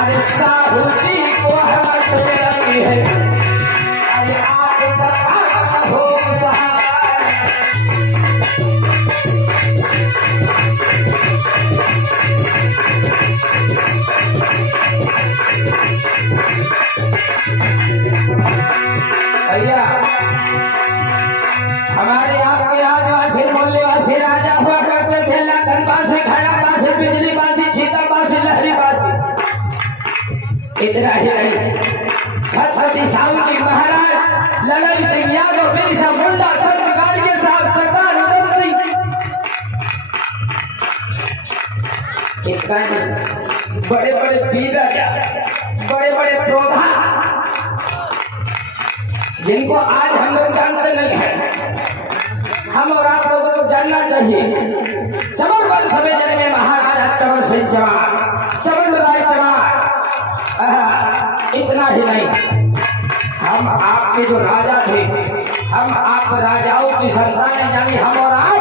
अरे साहू जी को हवस लगी है, अरे आपका पास हो सहाय। भैया हमारे आपके आदिवासी मूल्यवासी राजा हुआ करते थे, लाखन पास खाया पास बिजली बाजी छीता पास लहरी बाजी। इतना ही नहीं, छत्रपति साहू जी महाराज ललन सिंह यादव बिरसा मुंडा संत गाड़गे साहब सरदार उधम सिंह, इतना नहीं, बड़े बड़े वीर राजा, बड़े बड़े प्रोधा जिनको आज हम लोग जानते नहीं हैं, हम और आप लोगों को जानना चाहिए। चमन वंश में जन्मे महाराजा चमन सिंह चौहान, चमन राय चौहान। इतना ही नहीं, हम आपके जो राजा थे, हम आप राजाओं की संतानें, यानी हम और आप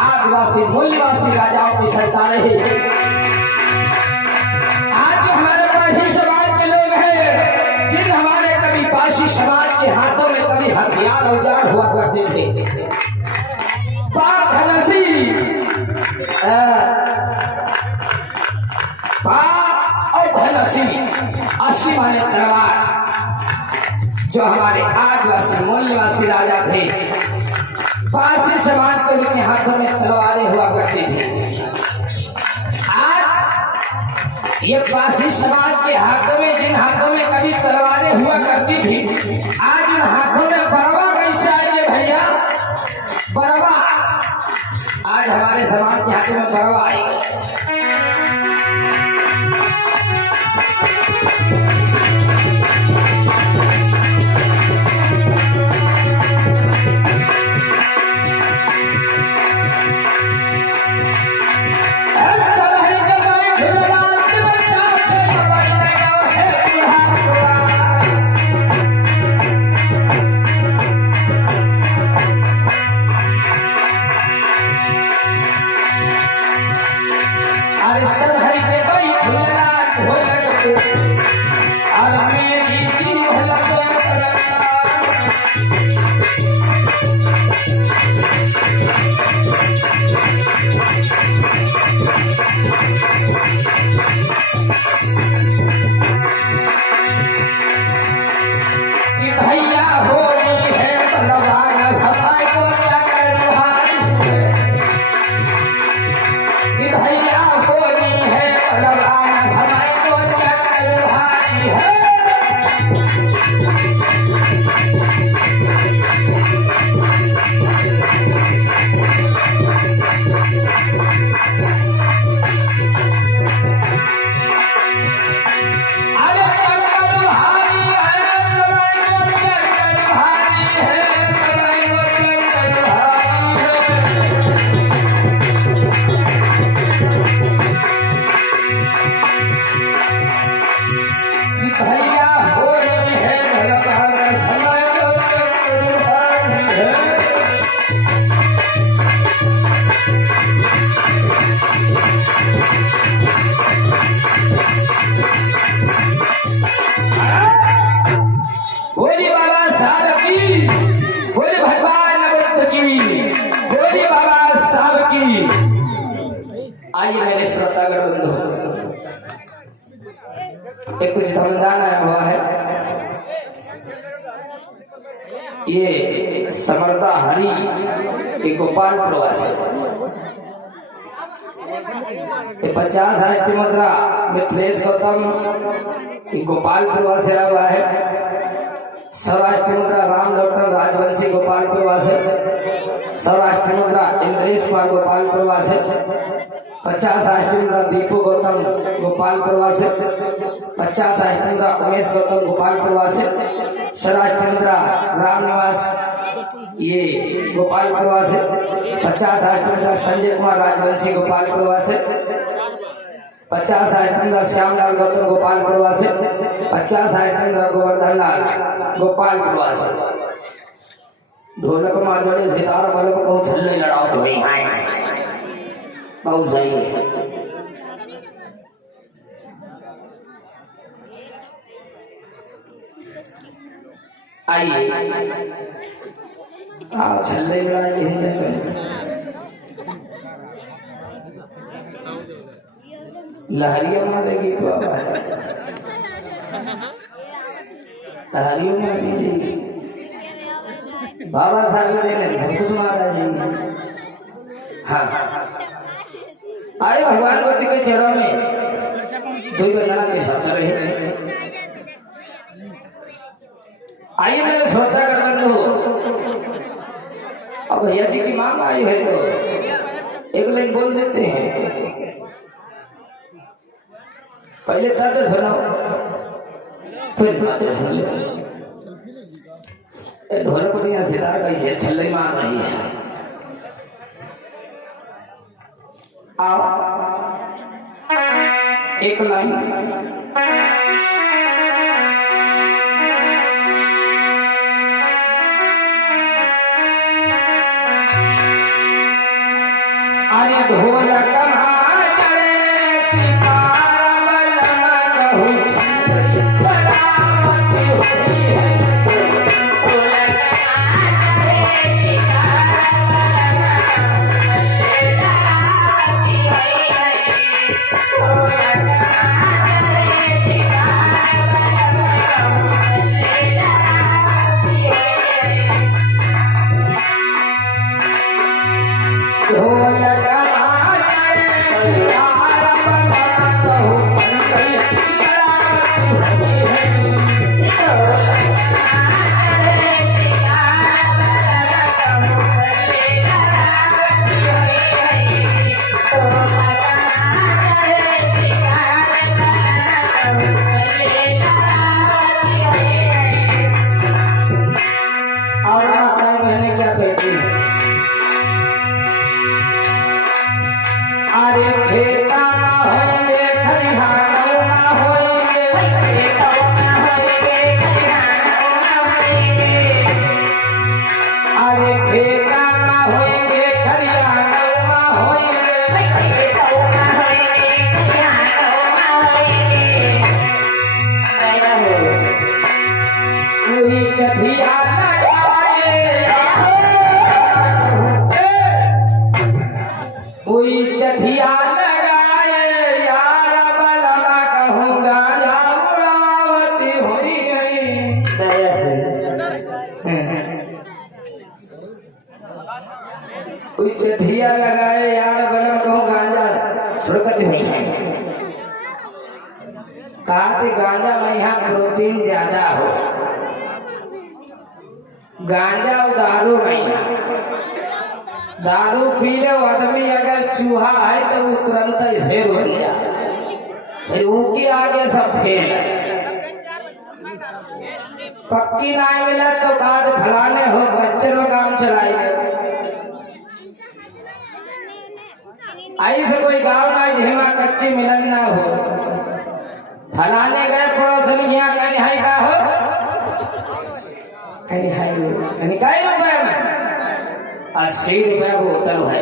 आदिवासी मूल्यवासी राजाओं की संतानें ही। आज हमारे पासी समाज के लोग हैं, जिन हमारे कभी पासी समाज के हाथों में कभी हथियार औजार हुआ करते थे। पाक नसी अस्सी माने तलवार, जो हमारे आदिवासी मूल्यवासी राजा थे, पासी समाज के उनके हाथों में तलवारें हुआ करती थी। आज ये पासी समाज के हाथों में, जिन हाथों में कभी तलवारें हुआ करती थी, आज इन हाथों में बरवा कैसे आएंगे भैया? बरवा आज हमारे समाज के हाथों में बरवा आएगा। आइए मेरे श्रोतागण बंधु, एक कुछ धमदान आया हुआ है। ये समर्था हरि एक गोपाल प्रवासी, ये 50 राष्ट्रीय मुद्रा मिथिलेश गौतम एक गोपाल प्रवासी आया हुआ है। सौराष्ट्र मुद्रा राम लोटन राजवंशी गोपाल प्रवासी, सौराष्ट्र मुद्रा इंद्रेश कुमार गोपाल प्रवासी, 50 राष्ट्रीय मुद्रा दीपू गौतम गोपाल प्रवासी, 50 राष्ट्रीय मुद्रा उमेश गौतम गोपाल प्रवासी, सौराष्ट्र मुद्रा राम निवास ये गोपाल प्रवासी, 50 राष्ट्रीय मुद्रा संजय कुमार राजवंशी गोपाल प्रवासी, 50 राष्ट्रीय श्यामलाल गौतम गोपाल प्रवासी, 50 राष्ट्रीय गोवर्धन लाल गोपाल प्रवासी। ढोलक माधुरी सितारा बल को कहूँ छल्ले लड़ाओ तो नहीं आए, बहुत सही है। आइए आप छल्ले लड़ाई लेने जाते लहरिया मारेगी तो अब लहरियों मार दीजिए बाबा साहब देने सब कुछ मारा जी। हाँ आए भगवान बुद्ध के चरणों में दो बंदना के शब्द रहे। आइए मेरे श्रोता गणबंधु, अब भैया जी की मांग आई है तो एक लाइन बोल देते हैं। पहले दर्द सुनाओ फिर बातें सुन लो। ढोलक को यहाँ सितार का ही छल्ले मार रही है। आओ एक लाइन अरे ढोलक चठिया लगाए यार बलम कहूँ गांजा सुड़कत हो कहा गांजा में यहाँ प्रोटीन ज्यादा हो। गांजा और दारू में दारू पी ले आदमी अगर चूहा है तो वो तुरंत शेर बन जाए, फिर ऊके आगे सब फेल है। पक्की ना मिला तो काद फलाने हो बच्चे में काम चलाइए। ऐसे कोई गांव ना जिमा कच्ची मिलन ना हो। फलाने गए पड़ोसन यहाँ कहने हाई का हो कहने हाई कहने काई रुपए में 80 रुपया बोतल है।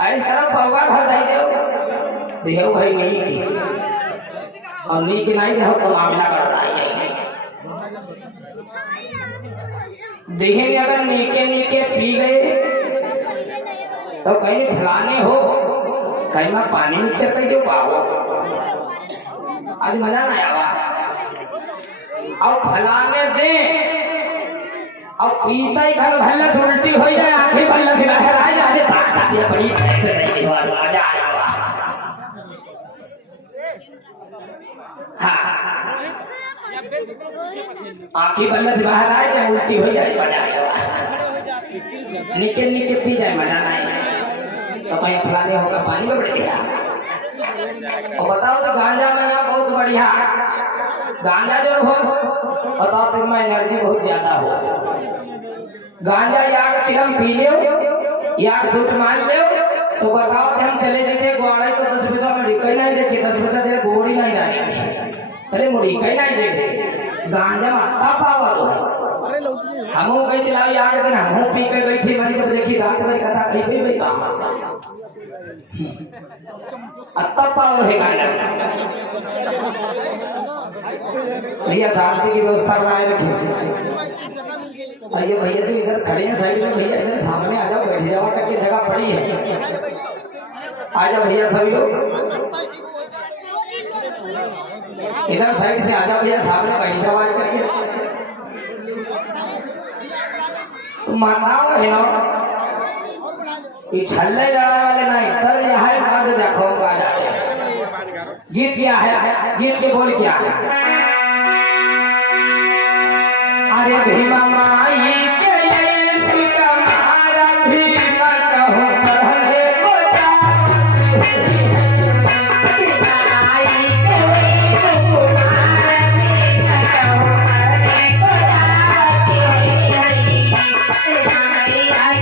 ऐसे करो पवा भर दे देहो भाई नहीं की और नी की नहीं देहो तो मामला कर रहा है। देहे अगर नीके नीके पी गए तो कहीं फलाने हो कहीं मैं पानी में चलते जो पाओ आज मजा ना आवा। अब फलाने दे अब पीता ही खाना भल्ला से उल्टी हो जाए आंखें भल्ला से बाहर आ जाए ये बड़ी मजा आया। हाँ आंखें भल्ला से बाहर आ जाए उल्टी हो जाए मजा आया। निके निके पी जाए मजा ना आए तो कहीं फलाने होगा पानी में बढ़ेगा। और बताओ तो गांजा में यहाँ बहुत बढ़िया गांजा जो हो बताओ तो मैं एनर्जी बहुत ज्यादा हो। गांजा याक चिलम पी ले याक सूट मार ले तो बताओ तो हम चले जाते गोड़े तो 10 पैसा मुड़ी कहीं नहीं देखे 10 पैसा तेरे गोड़ी नहीं डाले चले मुड़ी कहीं नहीं देखे। गांजा में इतना पावर हो हमू कहीं दिलाओ याद दिन हमू पी के बैठी मंच पर देखी रात भर कथा कहीं पे भाई काम अत्ता पावर है गांजा। भैया शांति की व्यवस्था बनाए रखिए। आइए भैया तो इधर खड़े हैं साइड में, भैया इधर सामने आ जाओ, बैठ जाओ करके जगह पड़ी है। आ जाओ भैया सभी लोग इधर साइड से आ जाओ भैया, सामने बैठ जाओ आज करके। तो माताओं बहनों ये छल्ले लड़ाई वाले नहीं, तर यह है मर्द देखो हम आ जाते हैं। गीत क्या है, गीत के बोल क्या है? अरे भीमा माई के यीशु का मारा भीमा कहो पढ़ने को जावत हुई है। भीमा माई के यीशु को मारा भीमा कहो पढ़ने को जावत हुई है। भीमा माई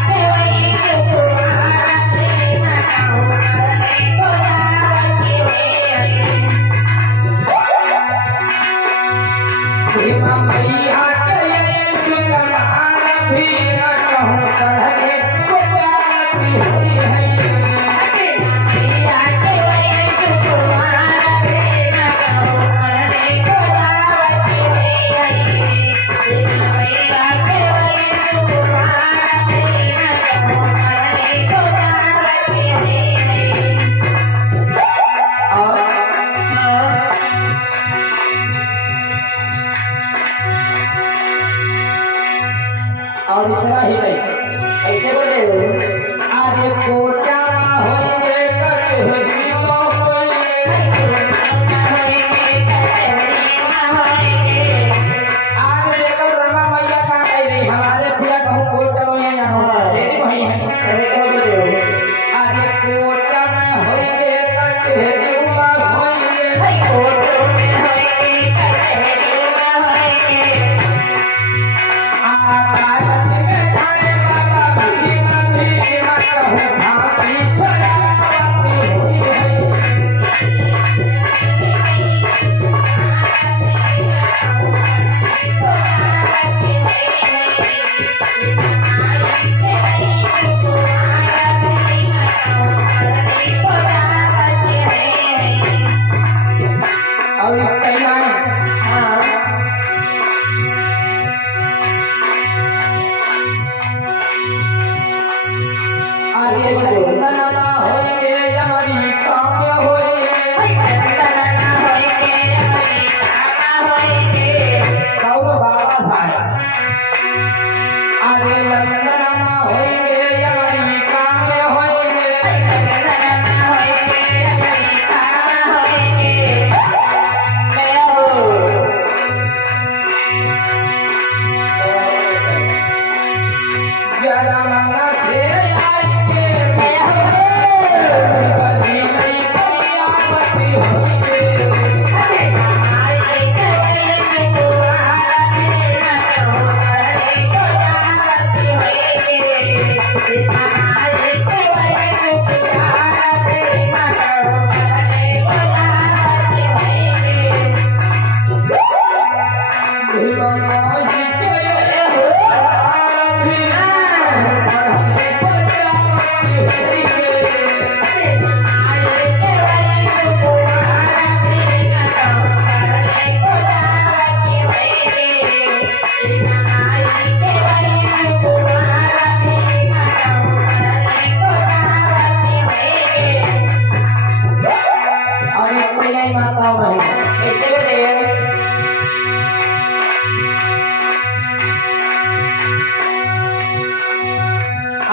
के यीशु को मारा भीमा कहो पढ़ने को जावत हुई है। भीमा मैया भीमा कहूँ पढ़ने को जावत हुई है। मैया के यीशु को मारा भीमा कहूँ पढ़ने को जावत हुई है। मैया के यीशु को मारा भीमा कहूँ पढ़ने को जावत हुई है। और इतना ही नहीं, ऐसे बोले अरे कोटा में होइए कचहरी में होइए। आज देखो रमा मैया का कह रही हमारे पिया कहूँ कोटा में यहाँ शेरी वही है। अरे कोटा में होइए कचहरी में होइए। कोटा में होइए कचहरी में होइए।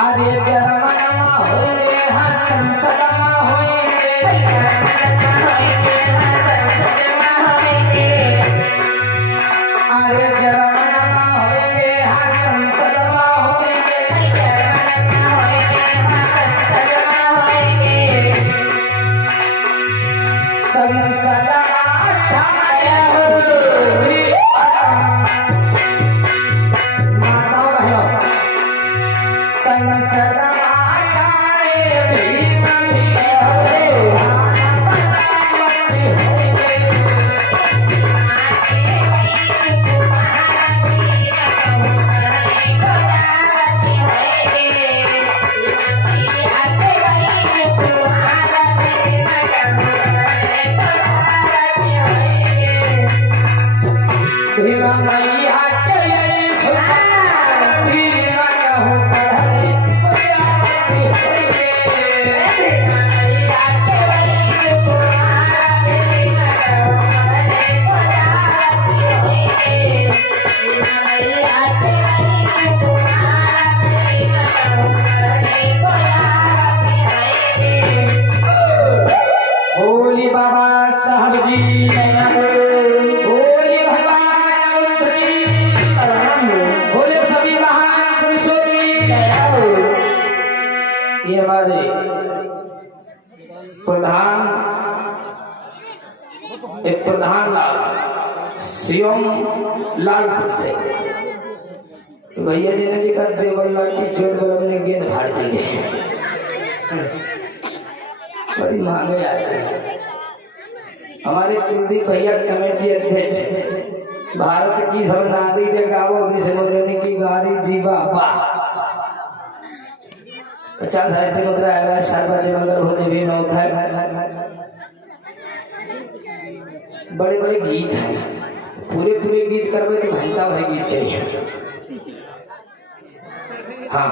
अरे जरमनमा होइले हाँ संसदमा होइले। अरे जरमनमा होइले हाँ संसदमा होइले। संसदमा ठाए हो भी माता बहनों संसद मातारे भीम से बतावत होइए। भीम मैया के यीशु प्रधान लाल शिवम लालपुर से भैया जी ने लिखा देवल्ला की चोट बलम ने गेंद फाड़ दी बड़ी महंगे आए। हमारे कुलदीप भैया कमेटी अध्यक्ष भारत की समनादी के गावो विश्वमोनी की गाड़ी जीवा बा 50 साहित्य मुद्रा है शारदा मंगल हो जब न होता है। बड़े बड़े गीत हैं पूरे गीत करवे तो घंटा भर गीत चाहिए। हाँ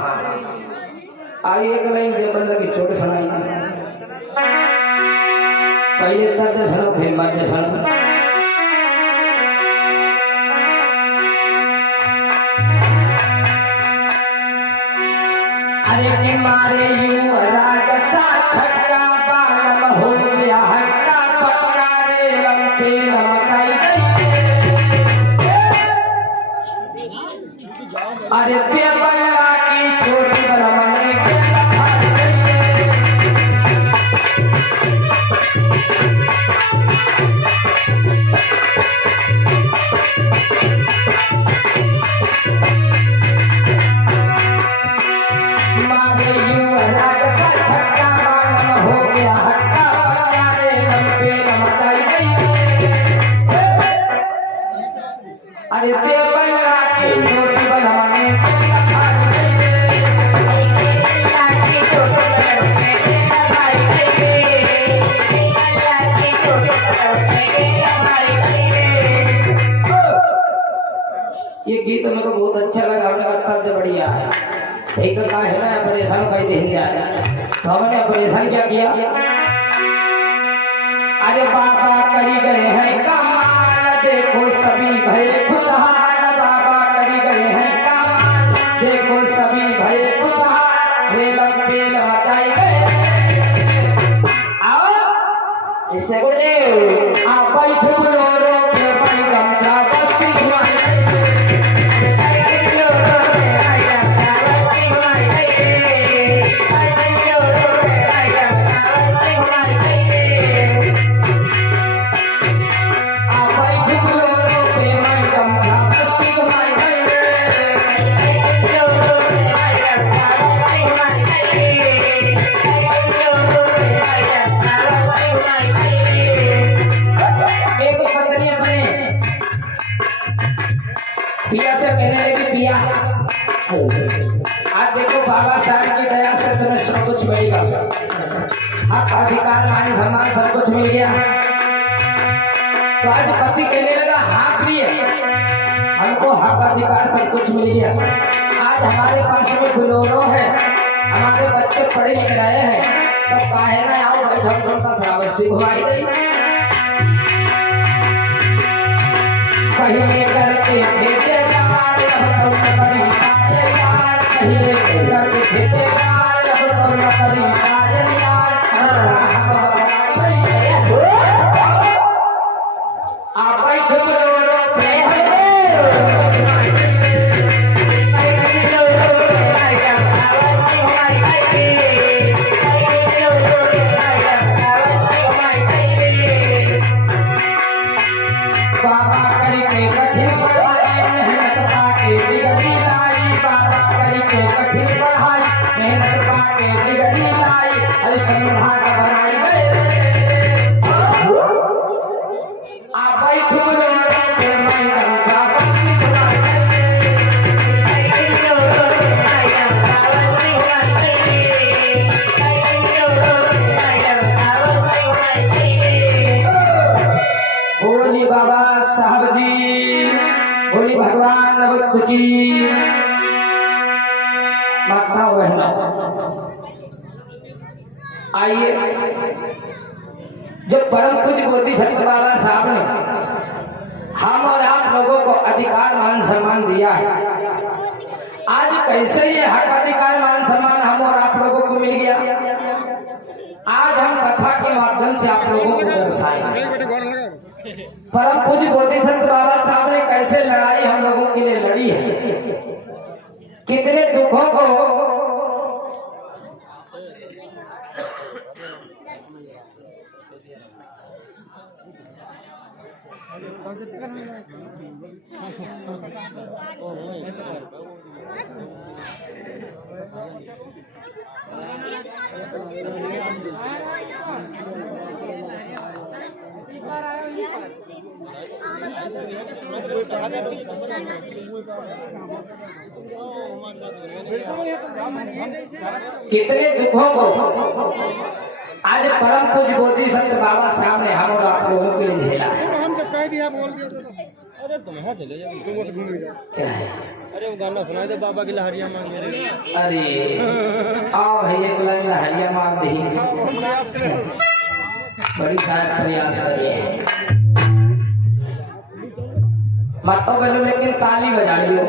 अब एक लाइन देवल्ला की चोट सुनाई पहले तब सुनो फिर मध्य सुनो। अरे कि मारे युवराज सा छक्का बालम हो गया हक्का पक्का रे लंपे मचाई गई। अरे देवल्ला की छोटी बलम ने गीत मेरे को बहुत अच्छा लगा। हमने कहा तब से बढ़िया है एक का है ना ऑपरेशन कही दे हिंदी तो हमने ऑपरेशन क्या किया। अरे बाबा करी गए हैं कमाल देखो सभी भय खुशहाल। बाबा करी गए हैं कमाल देखो सभी भय खुशहाल रेलम पेल मचाई गए। आओ जैसे बोले आ बैठ बोलो के बन गमछा बस्ती घुमाई पिया से कहने लगी पिया आज देखो बाबा साहब की दया से तुम्हें सब कुछ मिलेगा। हक अधिकार मान सम्मान सब कुछ मिल गया। तो आज पति कहने लगा हाँ प्रिय हमको हक अधिकार सब कुछ मिल गया। आज हमारे पास में बुलोरो है हमारे बच्चे पढ़े लिखे रहे हैं तो काहे ना आओ बैठक तुमका श्रावस्ती घुमाई गई। पहले करते थे बेकार अब तो न करी यार। पहले करते थे बेकार अब तो न करी यार। हम बदलाई नहीं आ बैठ बोलो पे बाबा करके कठिन पढ़ाई मेहनत पाके डिग्री लाई। बाबा करके कठिन पढ़ाई मेहनत पाके डिग्री लाई। अरे संविधान बनाई गए आ बैठ बोलो के मैं गमछा बस्ती घुमाई बोली बाबा साहब जी बोली भगवान बुद्ध की माता बहना। आइए जो परम पूज्य बोधिसत्व बाबा साहब ने हम और आप लोगों को अधिकार मान सम्मान दिया है। आज कैसे ये हक अधिकार मान सम्मान हम और आप लोगों को मिल गया आज हम कथा के माध्यम से आप लोगों को दर्शाएंगे। परम पूज्य बोधिसत्व बाबा साहब ने कैसे लड़ाई हम लोगों के लिए लड़ी है। कितने दुखों को कितने दुखों को आज परम पूज्य बोधि संत बाबा साहब ने हम और आप लोगों के लिए झेला है। हम जब कह दिया बोल दिया अरे तुम यहाँ चले जाओ तुम बस घूम जाओ। क्या है? अरे वो गाना सुनाए दे बाबा की लहरिया मांग रहे। अरे आ भैया को लाइन लहरिया मार दे बड़ी सारे प्रयास करिए मत तो बोलो लेकिन ताली बजा लियो।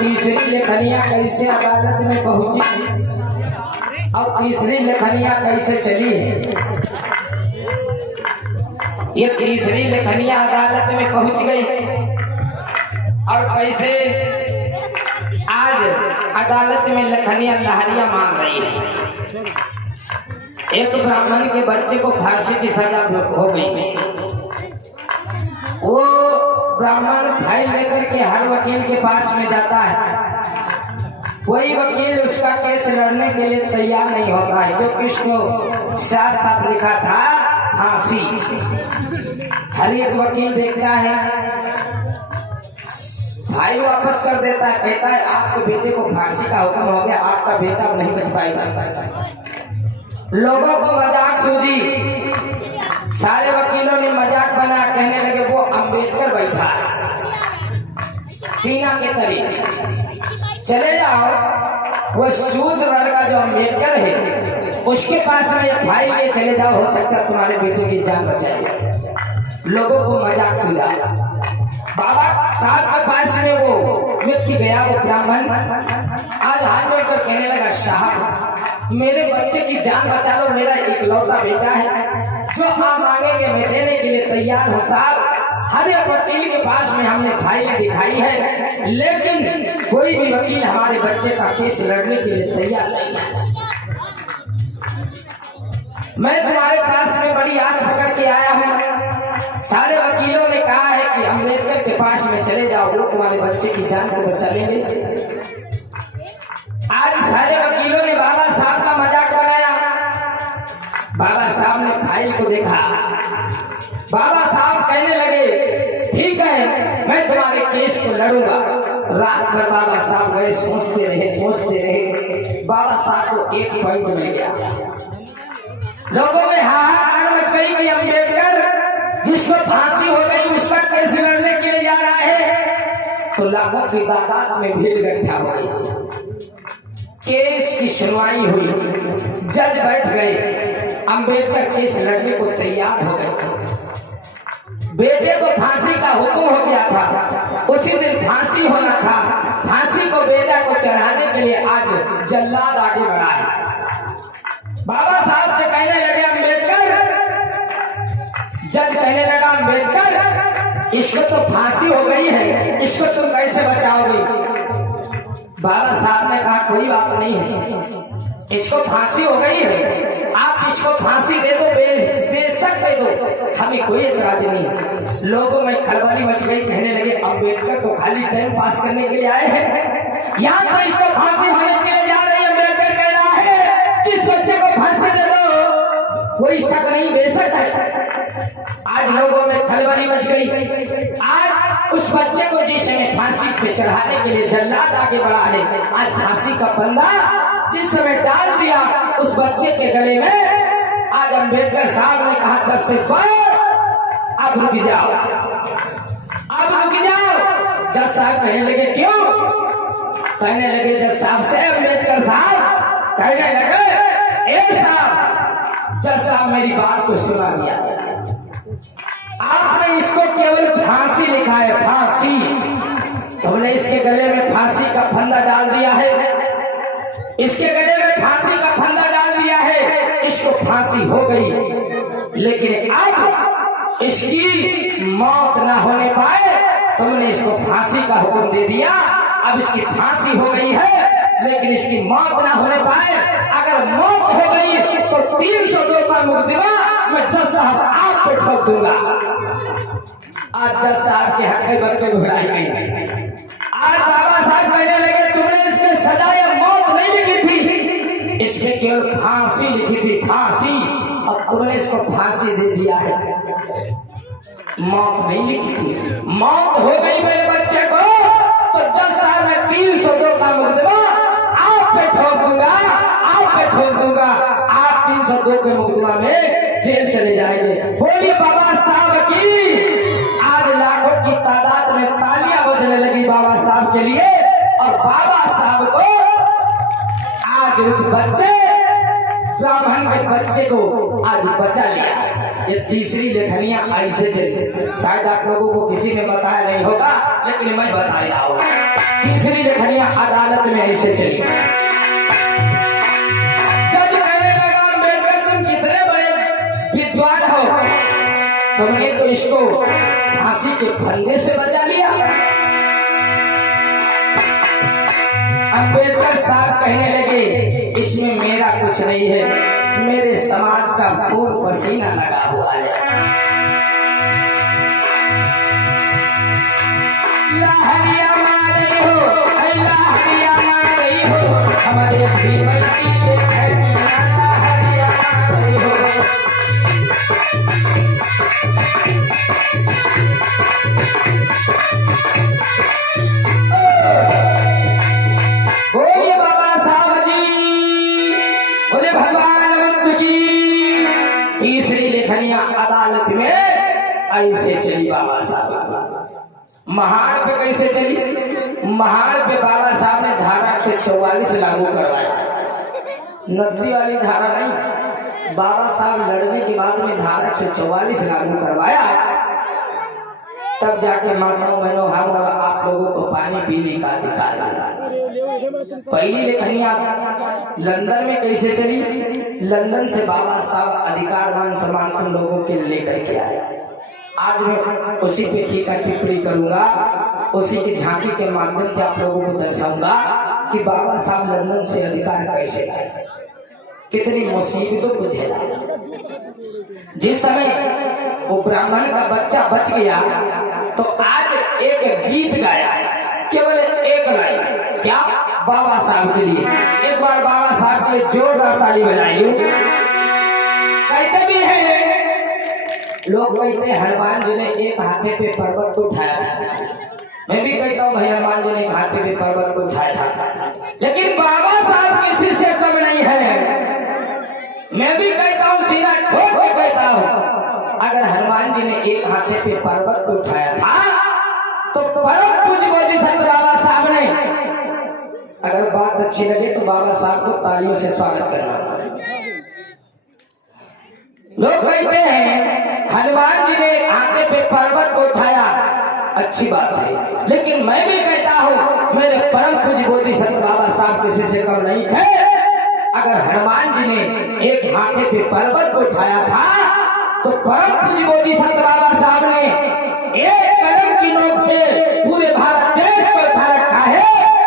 तीसरी लेखनिया कैसे अदालत में पहुंची और तीसरी लेखनिया कैसे चली है। ये तीसरी लेखनिया अदालत में पहुंच गई और कैसे आज अदालत में लेखनिया लहरिया मांग रही है। एक ब्राह्मण के बच्चे को फांसी की सजा हो गई। वो ब्राह्मण फाइल लेकर के हर वकील के पास में जाता है। कोई वकील उसका केस लड़ने के लिए तैयार नहीं होता है, जो किसको साफ साफ लिखा था फांसी। हर एक वकील देखता है, फाइल वापस कर देता है, कहता है आपके बेटे को फांसी का हुक्म हो गया, आपका बेटा अब नहीं बच पाएगा। लोगों को मजाक सूझी, सारे वकीलों ने मजाक बना, कहने लगे वो अंबेडकर बैठा है टीना के करीब, चले जाओ वो शूद्र लड़का जो अंबेडकर है उसके पास में एक फाइल ले चले जाओ, हो सकता है तुम्हारे बेटे की जान बचाए। लोगों को मजाक सूझा। बाबा साहब के पास में वो व्यक्ति गया, वो ब्राह्मण आज हाथ जोड़कर कहने लगा, साहब मेरे बच्चे की जान बचा लो, मेरा इकलौता बेटा है जो आप मांगेंगे मैं देने के लिए तैयार हूँ साहब। हर एक वकील के पास में हमने फाइलें दिखाई है, लेकिन कोई भी वकील हमारे बच्चे का केस लड़ने के लिए तैयार नहीं है। मैं तुम्हारे पास में बड़ी आस पकड़ के आया हूँ। सारे वकीलों ने कहा है कि अम्बेडकर के पास में चले जाओ, वो तुम्हारे बच्चे की जान को बचा लेंगे। आज सारे वकीलों ने बाबा साहब का मजाक बनाया। बाबा साहब ने फाइल को देखा। बाबा साहब कहने लगे ठीक है मैं तुम्हारे केस को लड़ूंगा। रात भर बाबा साहब गए, सोचते रहे। बाबा साहब को एक पॉइंट मिल गया। लोगों में हाहाकार मच गई कि अम्बेडकर जिसको फांसी हो गई उसका केस लड़ने के लिए जा रहा है। तो लाखों की तादाद में भीड़ इकट्ठा हो गई। केस की सुनवाई हुई, जज बैठ गए, अम्बेडकर केस लड़ने को तैयार हो गए। बेटे को फांसी का हुक्म हो गया था, उसी दिन फांसी होना था। फांसी को बेटा को चढ़ाने के लिए आज जल्लाद आगे बढ़ा है। बाबा साहब से कहने लगे अम्बेडकर, जज कहने लगा अम्बेडकर इसको तो फांसी हो गई है, इसको तुम कैसे बचाओगे? बाबा साहब ने कहा कोई बात नहीं है, इसको फांसी हो गई है, आप इसको फांसी दे दो, बेशक दे दो, हमें कोई एतराज नहीं। लोगों में खलबली मच गई। कहने लगे अम्बेडकर तो खाली टाइम पास करने के लिए आए हैं, यहाँ तो इसको फांसी होने के लिए जा रहे हैं। अम्बेडकर कह रहा है कि इस बच्चे को फांसी दे दो, कोई शक नहीं, बेशक है। आज लोगों में खलबली मच गई। आज उस बच्चे को जिस समय फांसी पे चढ़ाने के लिए जल्लाद आगे बढ़ा है, आज फांसी का फंदा जिस समय डाल दिया उस बच्चे के गले में, आज अम्बेडकर साहब ने कहा 10 से बस, अब रुक जाओ, अब रुक जाओ। जज साहब कहने लगे क्यों? कहने लगे जज साहब से अम्बेडकर साहब कहने लगे ए साहब, जज साहब मेरी बात को सुना दिया, आपने इसको केवल फांसी लिखा है, फांसी, तुमने इसके गले में फांसी का फंदा डाल दिया है, इसके गले में फांसी का फंदा डाल दिया है, इसको फांसी हो गई, लेकिन अब इसकी मौत ना होने पाए तुमने इसको फांसी का हुक्म दे दिया। अब इसकी फांसी हो गई है लेकिन इसकी मौत ना होने पाए। अगर मौत हो गई तो 302 का मुकदमा मैं जज साहब आप पे ठोक दूंगा। आज जज साहब के हक में बरके घुराई गई। आज बाबा साहब कहने लगे तुमने इसमें सजा या मौत नहीं लिखी थी, इसमें केवल फांसी लिखी थी, फांसी, और तुमने इसको फांसी दे दिया है, मौत नहीं लिखी थी। मौत हो गई मेरे बच्चे को तो जज साहब मैं 302 का मुकदमा आप पे ठोक दूंगा, आप पे ठोक दूंगा। आप 302 के मुकदमा में जेल चले जाएंगे। बोलिए बाबा साहब की। आज लाखों की तादाद में तालियां बजने लगी बाबा साहब के लिए, और बाबा साहब को आज उस बच्चे, ब्राह्मण के बच्चे को आज बचा लिया। ये तीसरी लेखनियां ऐसे चली, शायद आप लोगों को किसी ने बताया नहीं होगा, लेकिन मैं बता रहा हूं। तीसरी लेखनियां अदालत में ऐसे चली। जज कहने लगा अम्बेडकर तुम कितने बड़े विद्वान हो, तुमने तो इसको फांसी के फंदे से बचा लिया। अम्बेडकर साहब कहने लगे इसमें मेरा कुछ नहीं है, मेरे समाज का खून पसीना लगा हुआ है। लहरिया मार रही हो, लहरिया मार रही हो, हमारे भीमल की लहरिया मार रही हो। बोलिए बाबा साहब जी, बोले भगवान बुद्ध की। तीसरी लेखनियां अदालत में ऐसे चली बाबा साहब। महाड़ पे कैसे चली? महाड़ पे बाबा साहब ने धारा 144 लागू करवाया। नदी वाली धारा नहीं, बाबा साहब लड़ने के बाद में धारा 144 लागू करवाया। तब जाके मानो मनो हम और आप लोगों को पानी पीने का अधिकार मिला। पहली लेखनी आप लंदन में कैसे चली, लंदन से बाबा साहब अधिकार मान सम्मान तुम लोगों के लेकर के आए। आज मैं उसी पे टीका टिप्पणी करूंगा, उसी की झांकी के माध्यम से आप लोगों को दर्शाऊंगा कि बाबा साहब लंदन से अधिकार कैसे आए, कितनी मुसीबतों को झेला। जिस समय वो ब्राह्मण का बच्चा बच गया तो आज एक गीत गाया, केवल एक लाइन, क्या बाबा साहब के लिए। एक बार बाबा साहब के लिए जोरदार ताली बजाइए। कहते भी है, लोग कहते हैं हनुमान जी ने एक हाथे पे पर्वत को उठाया था। मैं भी कहता हूँ भाई हनुमान जी ने एक हाथे पे पर्वत को उठाया था, लेकिन बाबा साहब किसी से कम नहीं है। मैं भी कहता हूँ, सीना ठोक के कहता हूँ, अगर हनुमान जी ने एक हाथे पे पर्वत को उठाया था तो परम पूज्य बोधिसत्व बाबा साहब ने, अगर बात अच्छी लगे तो बाबा साहब को तालियों से स्वागत करना। लोग कहते हैं हनुमान जी ने हाथे पे पर्वत को उठाया, अच्छी बात है, लेकिन मैं भी कहता हूँ मेरे परम पूज्य बोधिसत्व बाबा साहब किसी से कम नहीं थे। अगर हनुमान जी ने एक हाथे पे पर्वत को उठाया था तो परम पूज्य बोधिसत्व बाबा साहब ने एक कलम की नोक पे पूरे भारत देश को उठा रखा है,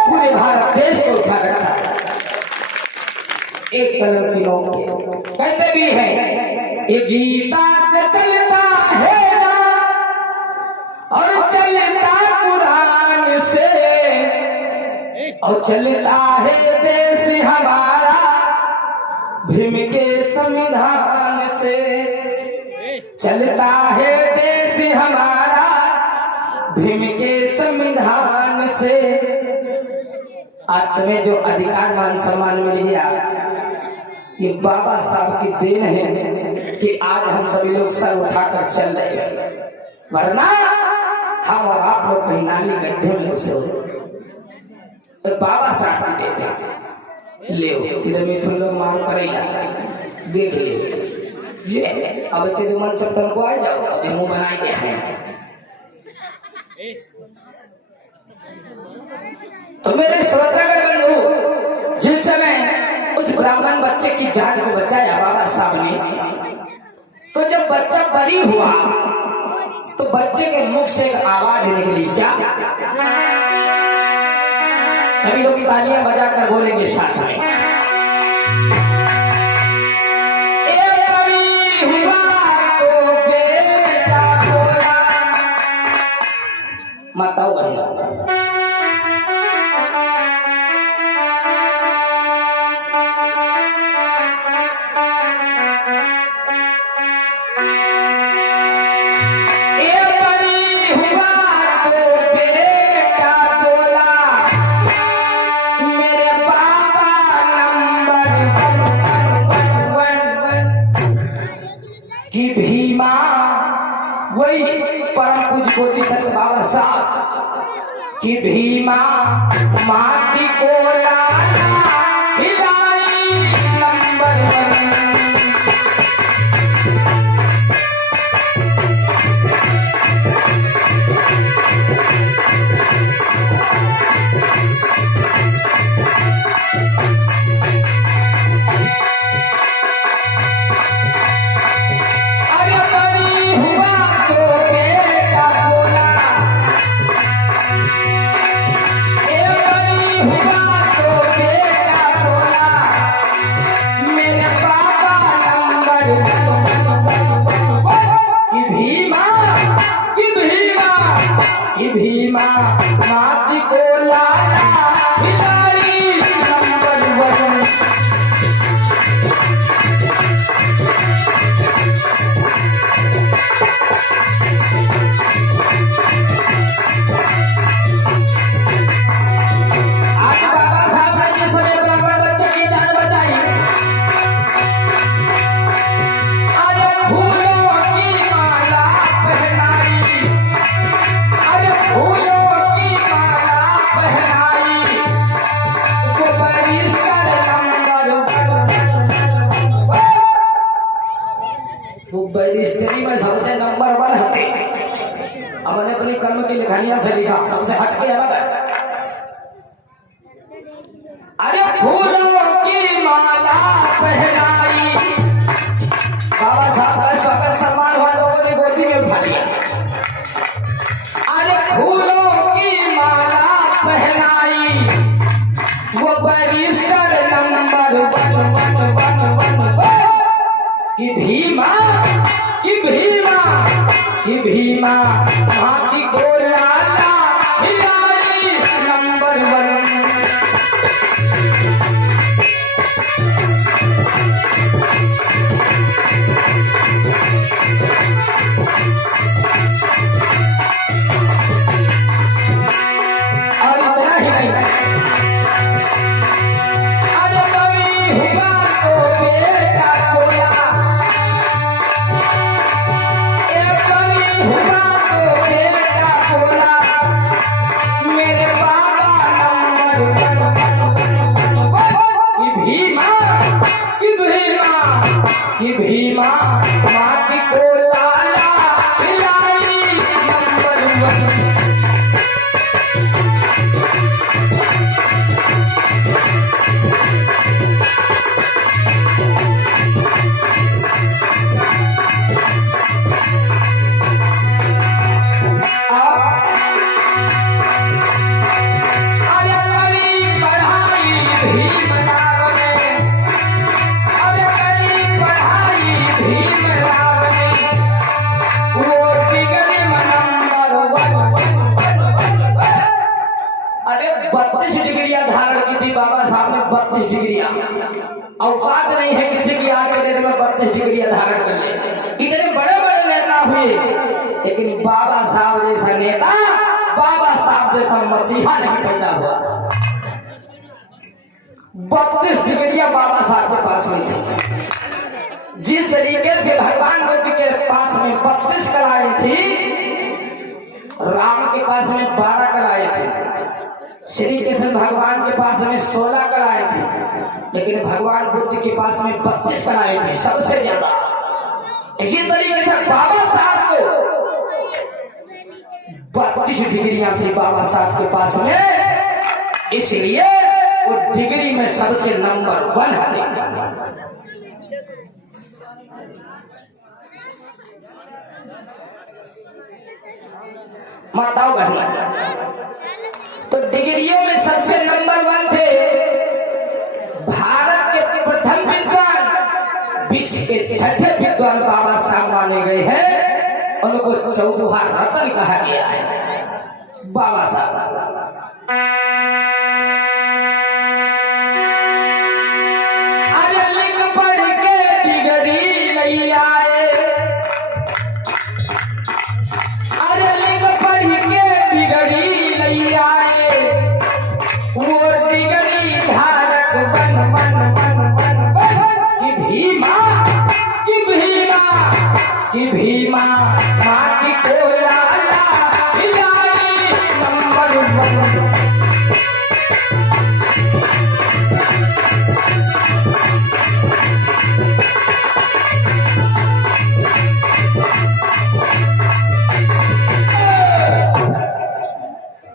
पूरे भारत देश को उठा रखा है एक कलम की नोक पे। कहते भी है ये गीता से चलता है ना और चलता कुरान से, और चलता है देश हमारा भीम के संविधान से, चलता है देश हमारा भीम के संविधान से। आज तुम्हें जो अधिकार मान सम्मान मिल गया, ये बाबा साहब की देन है कि आज हम सभी लोग सर उठाकर चल रहे हैं, वरना हम और आप लोग कहीं नाली गड्ढे में घुसे होते। तो बाबा साहब की देन है। ले इधर मिथुन लोग मार करेगा, देख ले ये अब के जो मन चप्तन को आ जाओ, अब मुंह बनाए गया है। तो मेरे श्रोतागण बंधु, जिस समय उस ब्राह्मण बच्चे की जान को बचाया बाबा साहब ने, तो जब बच्चा बड़ी हुआ तो बच्चे के मुख से एक आवाज निकली, क्या? सभी लोग तालियां बजाकर बोलेंगे साथ में, ए बड़ी हुआ तो बेटा बोला। बताओ भाई, वही परम पूज्य बोधिसत्व बाबा साहब की भीमा माटी को लाला खिलाड़ी नंबर 1। भीमा माटी को लाला खिलाड़ी नंबर 1। आज बाबा साहब ने जिस समय ब्राह्मण बच्चे की जान बचाई, अरे फूलों की माला पहनाई, फूलों की माला पहनाई, वो बैरिस्टर नंबर 1। वो बैरिस्टरी में सबसे नंबर 1 है। अब मैंने अपनी कर्म की लिखनिया से लिखा, सबसे हटके अलग है। अरे फूलों की माला पहनाई, बाबा साहब का स्वागत सम्मान हुआ, लोगों ने गोदी में उठा लिया। अरे फूलों की माला पहनाई, वो बैरिस्टर नंबर 1 कि भीमा कि भीमा कि भीमा हाथी को लाला खिलाड़ी नंबर 1। और इतना ही नहीं, अरे कभी हुआ तो बेटा कोया, हुआ तो बेटा बोला मेरे बाबा नंबर 1 कि भीमा कि भीमा कि भीमा माटी को लाला खिलाई नंबर 1। अरे 32 डिग्रियां धारण की थी बाबा साहब ने, 32 डिग्रियां। औकात नहीं है किसी की आज के डेट में 32 डिग्रियां धारण कर ले। इतने बड़े बड़े नेता हुए, लेकिन बाबा साहब जैसा नेता, बाबा साहब जैसा मसीहा नहीं पैदा हुआ। 32 डिग्रियां बाबा साहब के पास में थी। जिस तरीके से भगवान बुद्ध के पास में 32 कलाएं थी, राम के पास में 12 कलाएं थी, श्री कृष्ण भगवान के पास में 16 कलाएं थी, लेकिन भगवान बुद्ध के पास में 32 कलाएं थी, सबसे ज्यादा। इसी तरीके से बाबा साहब को 32 डिग्रियां थी बाबा साहब के पास में, इसलिए वो डिग्री में सबसे नंबर 1 है। माताओं बहनों, तो डिग्रियों में सबसे नंबर 1 थे। भारत के प्रथम विद्वान, विश्व के छठे विद्वान बाबा साहब माने गए हैं। उनको चौमुहा रतन कहा गया है। बाबा साहब अरे लिख पढ़ के डिग्री ले आए, अरे लिख पढ़ के डिग्री ले आए, वो डिग्री धारक बन कि भीमा कि भीमा कि भीमा माटी को लाला खिलाई नंबर 1।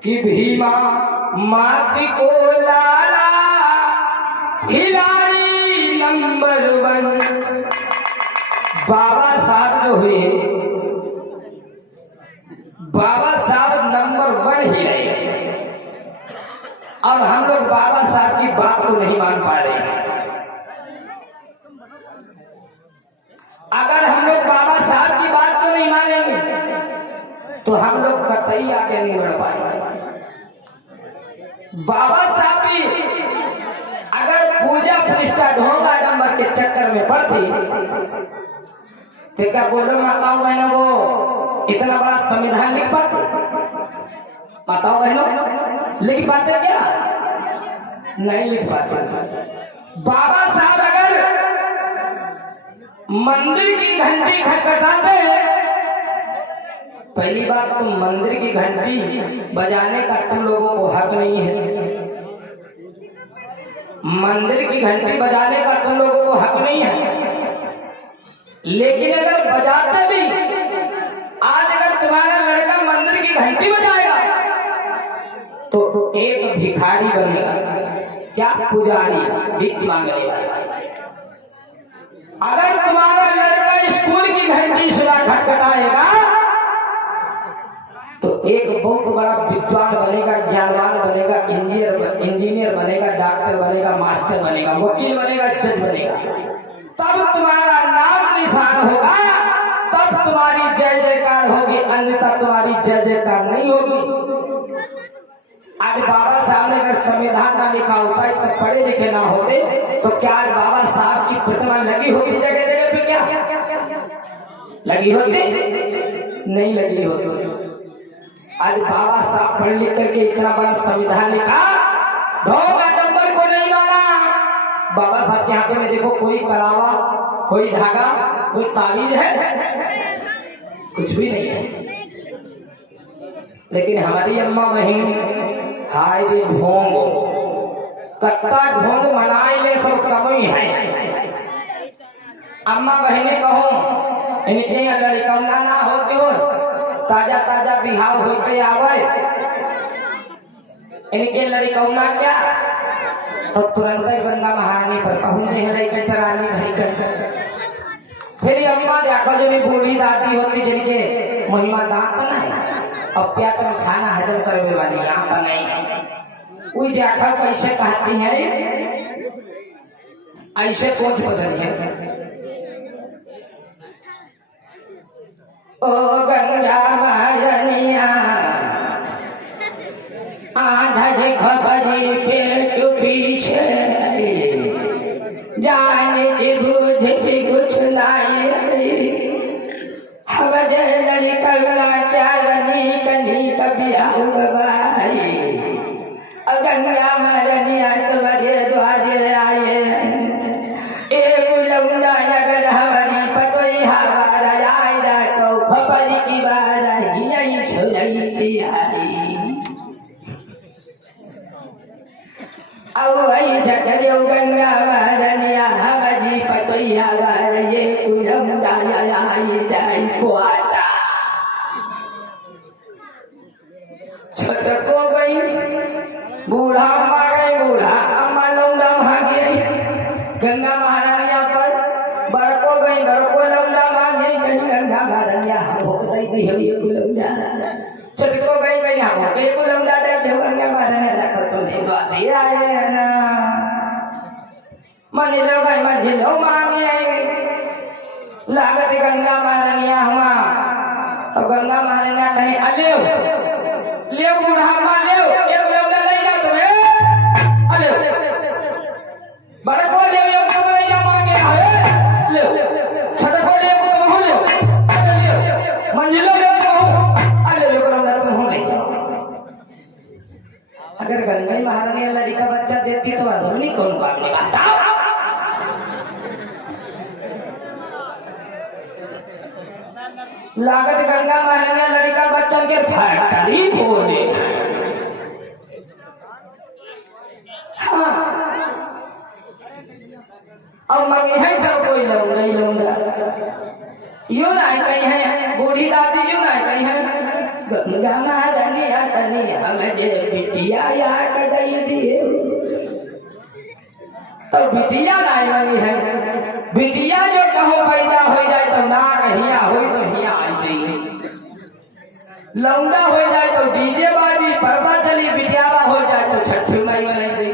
कि भीमा माटी को लाला खिलाड़ी नंबर 1। बाबा साहब जो हुए, बाबा साहब नंबर 1 ही रहे, और हम लोग बाबा साहब की बात को नहीं मान पा रहे हैं। अगर हम लोग बाबा साहब की बात को नहीं मानेंगे तो हम लोग कतई आगे नहीं बढ़ पाएंगे। बाबा साहब भी अगर पूजा प्रतिष्ठा ढोंग आडंबर के चक्कर में पड़ती तो क्या बोलो माताओं बहनों को इतना बड़ा संविधान लिख पाते? माताओं बहनों लिख पाते क्या? नहीं लिख पाते। बाबा साहब अगर मंदिर की घंटी खटखटाते, पहली बात तो मंदिर की घंटी बजाने का तुम लोगों को हक नहीं है। मंदिर की घंटी बजाने का तुम लोगों को हक नहीं है। लेकिन अगर बजाते भी, आज अगर तुम्हारा लड़का मंदिर एक भिखारी बनेगा। क्या? पुजारी, भीख मांगने वाला। अगर तुम्हारा लड़का स्कूल की घंटी सुना खटखटाएगा तो एक बहुत बड़ा विद्वान बनेगा, ज्ञानवान बनेगा, इंजीनियर बनेगा, डॉक्टर बनेगा, मास्टर बनेगा, वकील बनेगा, जज बनेगा। तब तुम्हारा नाम निशान होगा, तब तुम्हारी जय जयकार होगी, अन्यथा तुम्हारी जय जयकार नहीं होगी। आज बाबा साहब ने अगर संविधान ना लिखा होता, इतने पढ़े लिखे ना होते, तो क्या आज बाबा साहब की प्रतिमा लगी होती जगह जगह पे? क्या लगी होती? नहीं लगी होती। आज बाबा साहब पढ़ लिख करके इतना बड़ा संविधान लिखा, ढोंग आडम्बर को नहीं माना। बाबा साहब के हाथों में देखो, कोई कलावा, कोई धागा, कोई तावीज है? कुछ भी नहीं है। लेकिन हमारी अम्मा बहन हाय रे ढोंग, कत्ता ढोंग मनाए ले सब कम ही है। अम्मा बहने कहो इनके लड़कौना ना होते हो, ताजा ताजा बिहाव होते आवे, इनके लड़कौना क्या तो तुरंत गंगा महारानी पर पहुंचे लड़के टरानी भरी कर। फिर अम्मा देखो जो बूढ़ी दादी होती जिनके महिमा दांत नहीं और पेट में खाना हजम करने वाली, यहाँ पर नहीं है। कोई देखा कैसे कहती है, ऐसे सोच पसंद है। ओ गंगा मायनिया आधर खबरी पेट पीछे, जान की बुझ से कुछ नहीं, हम लड़का क्या रनी कनी कभी आओ बाबाई। गंगा मारनिया तुम्हारे द्वारे आए, एक लौंडा अगर हमारी पतोई हमारा आएगा तो खपरी की बार यही छोड़ी थी आई। अब वही झकड़ो गंगा मारनिया हमारी पतोई हमारा ये लौंडा आई जाई पोआटा। छटको गई बूढ़ा अम्मा गए, बूढ़ा अम्मा लौंडा भागे। गंगा महारानिया पर बड़को गई, बड़को लौंडा भागे। कहीं गंगा महारानिया हम हो गई गई हम एक लौंडा, छटको गई गई हम हो एक लौंडा दे जो गंगा महारानिया देखो तुमने द्वारे आए ना, मंदिरों गई मंदिरों मांगे लागत गंगा महारानिया हमा। तो गंगा महारानिया कहीं अले ले बूढ़ा अम्मा ले एक लौंडा ले जा तुम्हें, अले बड़को ले एक तुम ले जा मांगे है, ले छटको ले को तुम हो ले, अले ले मंजिलो ले तुम हो, अले एक लौंडा तुम हो ले जाओ। अगर गंगा महारानी लड़ी का बच्चा देती तो आदमी कौन बात निकालता? लागत गंगा महारानी लड़का बच्चन के फैक्ट्री खोले। हाँ, अब मंगे है सब कोई लौंडा ही लौंडा, यूं ना कहीं है बूढ़ी दादी, यूं ना कहीं है गंगा महारानी अटनी हमें जे बिटिया या कदई दिए। तो बिटिया नहीं बनी है, बिटिया जो कहो पैदा हो जाए तो ना कहिया हो तो हिया आई गई, लौंडा हो जाए तो डीजे बाजी पर्दा चली, बिटियावा हो जाए तो छठी माई बनाई गई।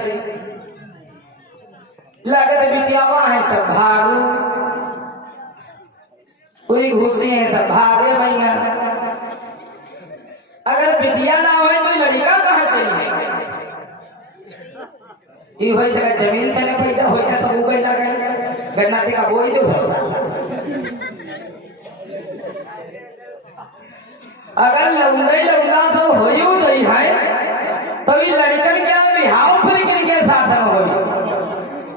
लगत बिटियावा है सब भारू, पूरी घुसी है सब भारे मैया। अगर बिटिया ना हो तो लड़का कहाँ से है? ये वही जगह जमीन से नहीं पैदा हो जाए सब उबे लगे गन्ना का बोई जो सब। अगर लौंडे लौंडा सब हो गई है तभी लड़कन के बिहाव फिर के साथ न हो।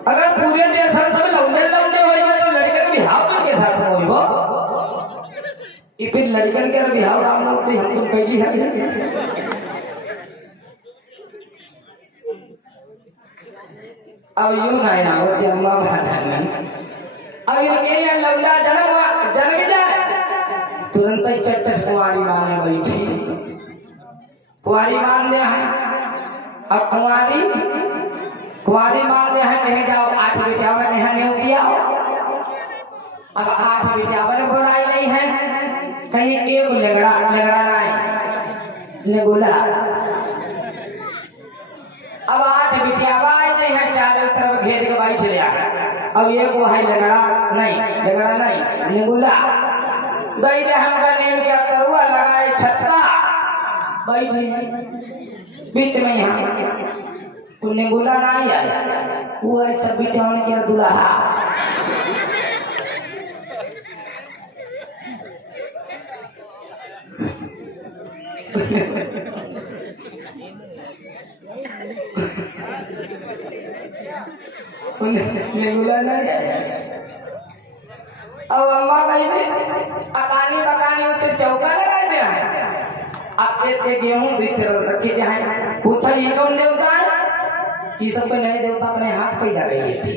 अगर पूरे देश हम सब लौंडे लौंडे हो तो लड़कन के बिहाव किनके साथ न हो? फिर लड़कन के बिहाव राम होते हम तुम कैली है। अब यूं ना होती अम्मा महारानी, अब इनके यहाँ लौंडा जन्म जाए तुरंत ही चट्टस कुंवारी माने बैठी, कुंवारी मान दे है अब कुमारी कुमारी मांगते हैं कहीं जाओ 8 बेटिया में कहीं न्यों दिया। अब 8 बेटिया बने बनाई नहीं है, कहीं एक लेगड़ा लेगड़ा नहीं लेगुला। अब 8 बिटिया बाई गई है, चारों तरफ घेर के बैठ लिया। अब एक वो है लेगड़ा नहीं लेगुला। गई दे हमका नीम के तरुआ लगाए छत्ता बैठी बीच में यहाँ नेगुला नहीं आए, वो है सब बिटिया के दुल्हा। नेगुला नहीं अब अम्मा भाई ने अकानी बकानी उतर चौका लगा दे अब ते गेहूं भीतर रखी दे है। पूछा ये कौन देवता है? ये सब तो नए देवता अपने हाथ पैदा गई थी।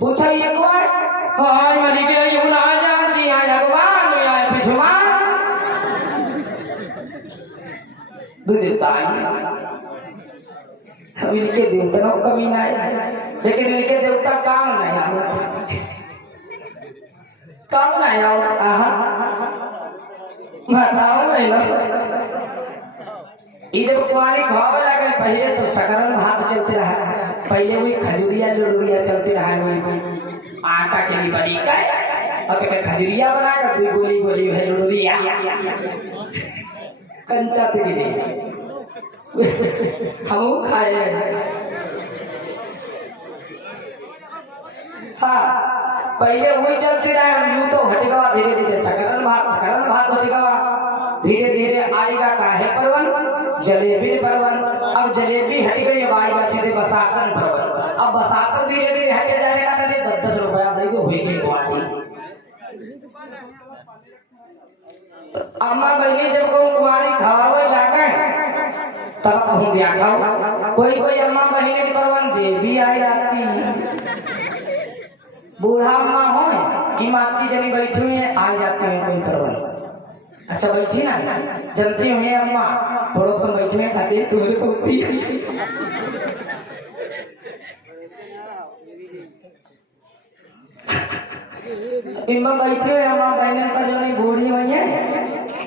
पूछा ये कौन है? हां मरी के यूं ना जाती है भगवान में आए पिछवान दो देवता आई। अब इनके देवता ना कमी ना है, लेकिन इनके देवता काम नहीं आते, काम नहीं आता। बताओ नहीं ना इधर कुआरी खावे लगे। पहले तो सकरन भात चलते रहा, पहले वही खजुरिया लुड़ुरिया चलते रहा, वही आटा के लिए बनी का और तो खजुरिया बनाएगा तो गोली गोली है लुड़ुरिया कंचा के लिए हम खाए। हाँ पहले वही चलती रहे, यूं तो हटेगा धीरे धीरे सकरन भात हटेगा, धीरे धीरे आएगा काहे परवन जलेबी परवन। अब जलेबी हट गई, अब आएगा सीधे बसातन परवन। अब बसातन धीरे धीरे हटे जाएगा तो 10-10 रुपया देंगे हुई गुवाहाटी। तो अम्मा बहनी जब को कुमारी खावे लागे तब कहूँ दिया खाओ। कोई अम्मा बहनी की परवन दे भी आ जाती। बूढ़ा अम्मा हो कि माती जनी बैठी हुई है आ जाती है कोई परवन। अच्छा बैठी ना जनती हुई अम्मा पड़ोस में बैठी हुई खाती तुम्हें पकती इम्मा बैठी हुई अम्मा बहन का जो नहीं बूढ़ी हुई है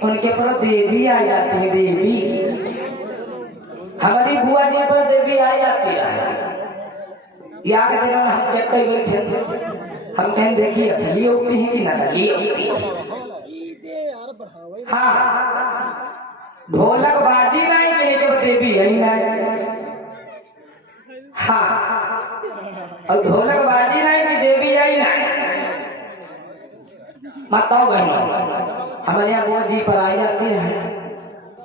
उनके पर देवी आ जाती है। देवी हमारी बुआ जी पर देवी आ जाती है। या के दिनों में हम चेक कर बैठे, हम कहें देखिए असली होती है कि नकली होती है। हाँ ढोलक बाजी नहीं मेरे के देवी है नहीं। हाँ और ढोलक बाजी नहीं कि देवी आई नहीं। बताओ बहनों हमारे यहाँ बुआ जी पर आई जाती है,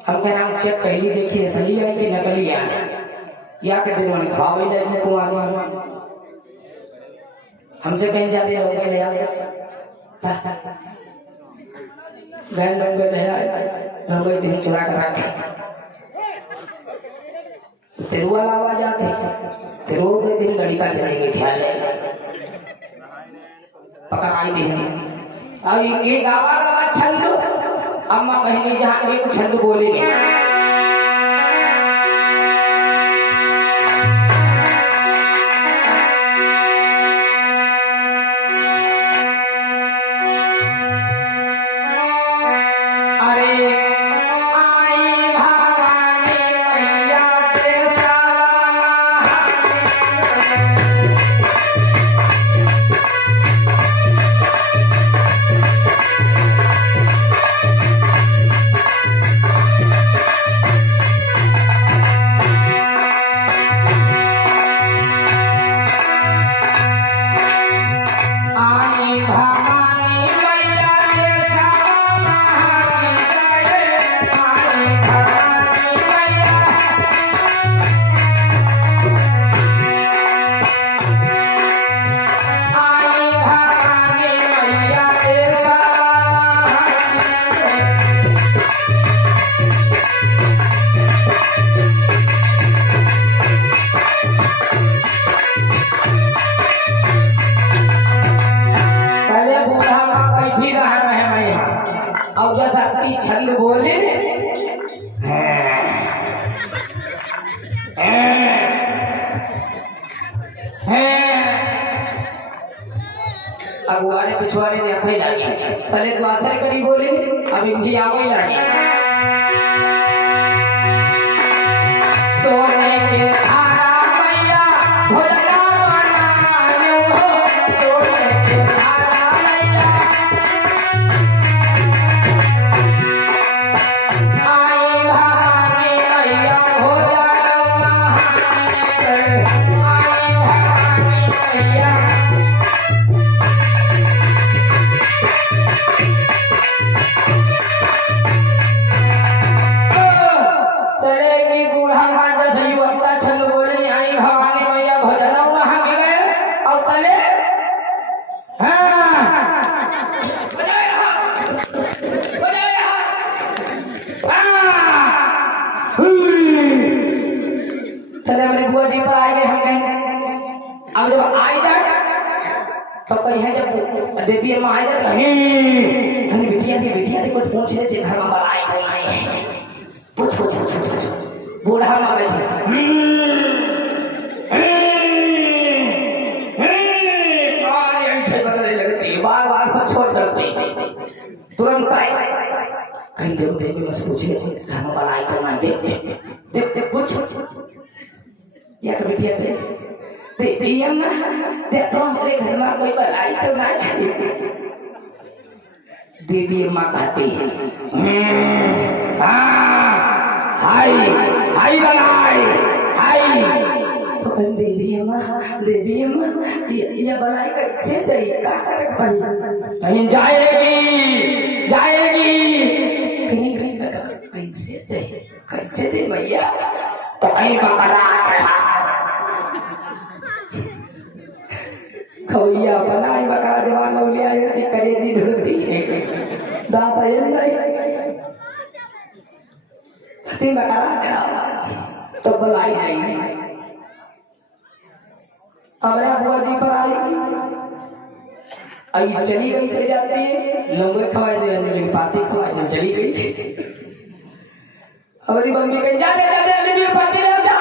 हम कहना हम चेक कर ली देखिए असली है कि नकली है। या के दिन उन्हें खा भी जाएगी कुआं हमसे कहीं जाते हो गए ले आए गैन लोग ले आए लोग दिन चुरा कर रखे तेरुआ लावा जाते तेरुआ दे दिन लड़का चलेंगे ख्याल पकड़ाई दे। अब ये गावा छंद अम्मा बहनी जहाँ एक छंद बोलेंगे छंद बोले अगुवारे पिछवारे ने अखई लागी तले द्वासरे करी बोले अब इनकी आवई लागी सोने के धारा मैया भोजना बनाने हो सोने के धारा मैया आई भवानी मैया भोजना बनाने आई भवानी मैया तलेगी बूढ़ा माता से युवता छंद बोलनी आई भवानी मैया भजन वहां के गए और तले हाँ बजाए रहा तले मेरे बुआ जी पर आए गए हम कहें अब जब आई जाए तो कहीं है जब देवी अम्मा आ जाए तो हनी बिटिया दे कुछ पूछ लेते घर में बलाई तो आई है पूछ बूढ़ा माँ बैठी बदलने लगती बार सब छोड़ करती तुरंत आए कहीं देवी मुझसे पूछ ले घर में बलाई तो आई देख पूछ या कभी बिटिया देवी अम्मा देखो हमारे घर में कोई बलाई तो ना देवी अम्मा कहती हाय हाय बनाए हाय तो कहीं देवी अम्मा ये बनाए कैसे जाए क्या करे पड़ी कहीं जाएगी कहीं कैसे जाए मैया तो कहीं बकरा चढ़ा खवैया बनाए बकरा जवान लोग ले आए थे करे दी ढूंढती दाता ये नहीं तीन बकरा चढ़ा तो बुलाई आई हमारे बुआ जी पर आई चली गई से जाती है लंबे खवाए दे मेरी पाती खवाए दे चली गई हमारी मम्मी कहीं जाते मेरी पाती ले जा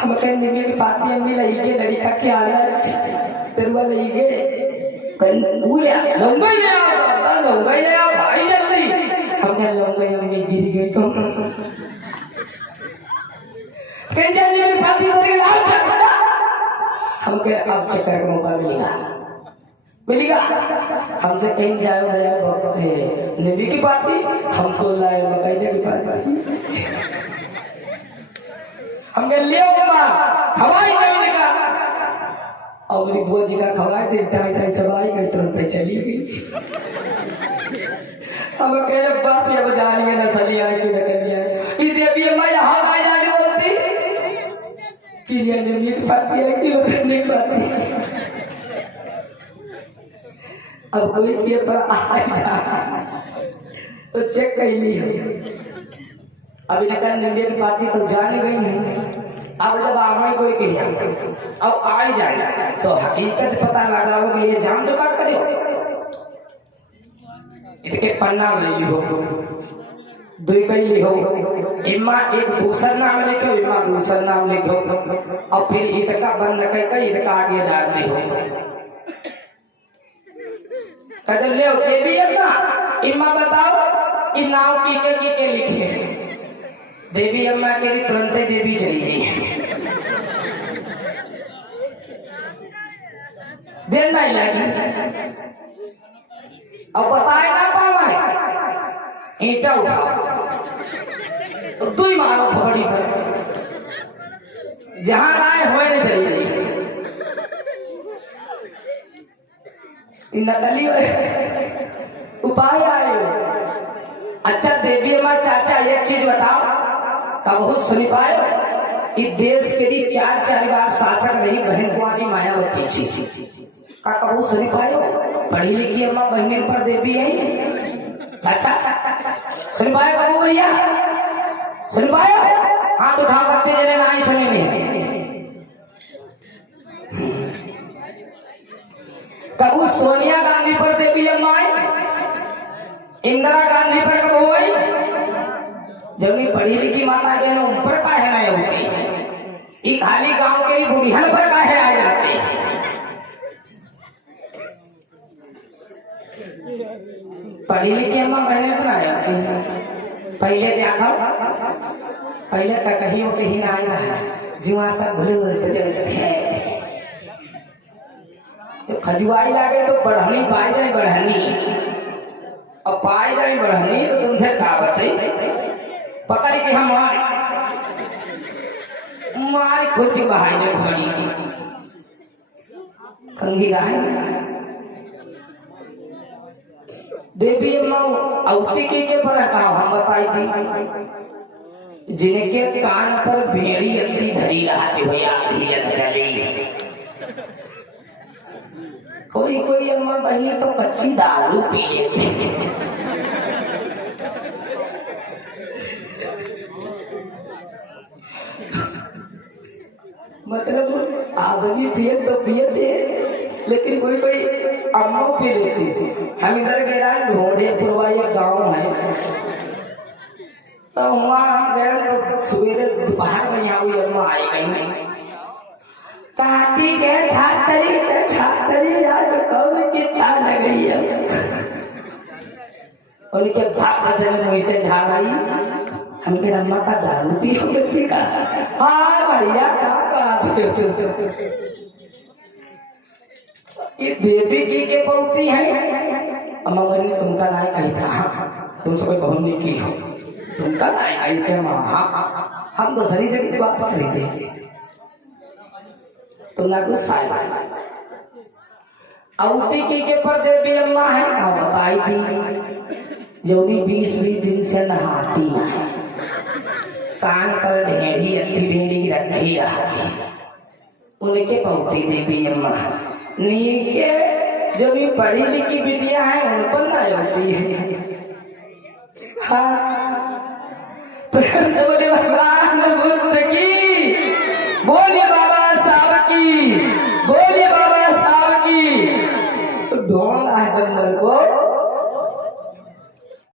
हम कहीं मेरी पाती अम्मी लगी के लड़का क्या हाल है तेरुआ लगी के कहीं बोले लंबे ले आ भाई जल्दी हम कहीं लंबे अम्मी गिर गई कहीं जाने मेरी पाती थोड़ी लाल हम कह अब चक्कर का मौका मिलेगा हमसे कहीं जाए नबी की पाती हम तो लाए बकायदे की पाती हम कह ले खवाई नहीं का और मेरी बुआ जी का खवाई दे टाई चबाई गई तुरंत चली गई हम कह बस ये बजानी में न चली आई कि निकलिया ये देवी अम्मा यहाँ आई जाने बोलती कि ये नबी की पाती है कि लोग नहीं पाती अब कोई के पर आ जा तो चेक कर ली अभी निकल नंगे की पाती तो जान गई है अब जब आगे कोई कही अब आई जाए तो हकीकत पता लगाने के लिए जान तो क्या करे इनके पन्ना ले ली हो दुई कई ली हो इम्मा एक दूसरा नाम लिखो इम्मा दूसरा नाम लिखो और फिर इतका बंद करके इतका आगे डाल दी हो कदर ले देवी अम्मा इम्मा बताओ इन नाव की के लिखे देवी अम्मा के लिए तुरंत ही देवी चली गई देर नहीं लगी अब बताए ना पावे ईटा उठाओ दुई मारो खबड़ी पर जहां आए होए ने चली गई नकली उपाय आए अच्छा देवी अम्मा चाचा एक चीज बताओ का बहुत सुनी पाए इस देश के लिए चार बार शासक रही बहन कुमारी मायावती थी का कबू सुनी पाए पढ़ी लिखी अम्मा बहनी पर देवी है चाचा सुन पाए कबू भैया सुन पाए हाथ उठा करते जने नहीं सुनी नहीं कबू सोनिया गांधी पर देवी अम्मा इंदिरा गांधी पर कब हुई जब नहीं पढ़ी लिखी माता बहनों ऊपर का है ना होती ये खाली गांव के ही बुढ़ियन पर काहे आ जाते हैं। पढ़ी लिखी अम्मा बहने बनाए पहले देखा पहले का कहीं वो कहीं ना आया जुआ सब तो खजुआई लागे तो बढ़नी पाई जाए बढ़नी और पाई जाए बढ़नी तो तुमसे क्या बताई पकड़ के हम मार खोच बहाई दे घोड़ी कंघी रहा देवी अम्मा औती के पर कहा हम बताई थी जिनके कान पर भेड़ी अति धरी रहती हो या भी चली कोई कोई अम्मा बहनी तो कच्ची दारू पी लेती मतलब आदमी पिए तो पिए थे लेकिन कोई कोई अम्मा पी लेती। हम इधर गए ढोड़ेपुरवा ये गाँव है तो वहाँ हम गए तो सवेरे दोपहर में यहाँ हुई अम्मा आई गई काटी के छातरी आज कौन कितना लग रही है उनके बाप से मुझ से झाड़ आई हमके अम्मा का दारू पियो बच्ची का हाँ भैया क्या कहा ये देवी की के पौती है अम्मा मैंने तुमका नाम कही था तुमसे कोई कहूँ नहीं की हो तुमका नाम कही थे माँ हम तो सही जगह की बात कर रही थे तुम ना गुस्सा औती की के पर देवी अम्मा है कहा बताई थी जोनी 20-20 दिन से नहाती कान पर ढेड़ी अति भेड़ी की रखी रहती उनके पौती देवी अम्मा नीके जो भी पढ़ी लिखी बिटिया है उन पर ना होती है। हाँ तो बोले भगवान बुद्ध की बोले बाबा साहब की बोले बाबा साहब की तो ढोल है नंबर को